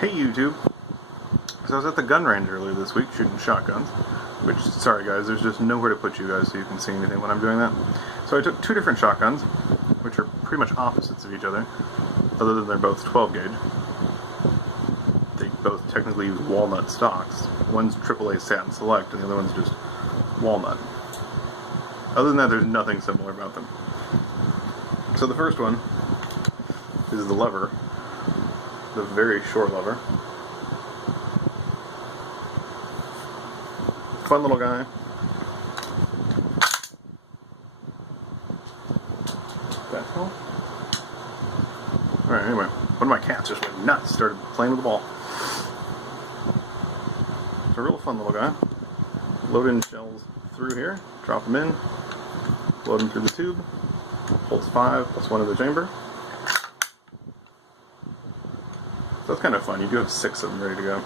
Hey YouTube. So I was at the gun range earlier this week shooting shotguns, which, sorry guys, there's just nowhere to put you guys so you can see anything when I'm doing that. So I took two different shotguns, which are pretty much opposites of each other, other than they're both 12 gauge. They both technically use walnut stocks. One's AAA Satin Select and the other one's just walnut. Other than that, there's nothing similar about them. So the first one is the lever, the very short lever. Fun little guy. That's all. Alright, anyway, one of my cats just went nuts, started playing with the ball. It's a real fun little guy. Load in shells through here, drop them in, load them through the tube, holds 5 plus 1 in the chamber. So that's kind of fun. You do have 6 of them ready to go.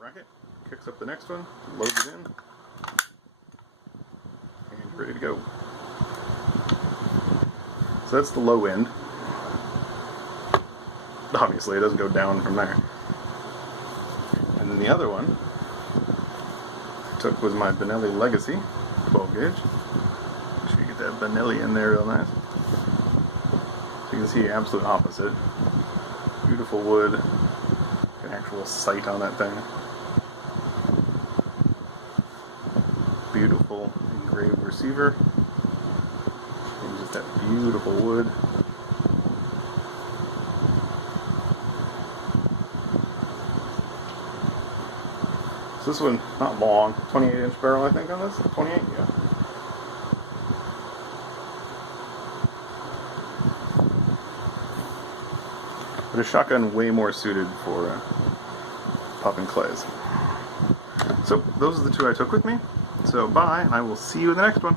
Racket, kicks up the next one, loads it in, and you're ready to go. So that's the low end. Obviously, it doesn't go down from there. And then the other one I took was my Benelli Legacy 12 gauge. Make sure you get that Benelli in there real nice. So you can see absolute opposite. Beautiful wood. An actual sight on that thing. Beautiful engraved receiver. And just that beautiful wood. So this one, not long, 28-inch barrel I think on this? 28? Yeah. But a shotgun way more suited for popping clays. So those are the two I took with me. So bye, and I will see you in the next one.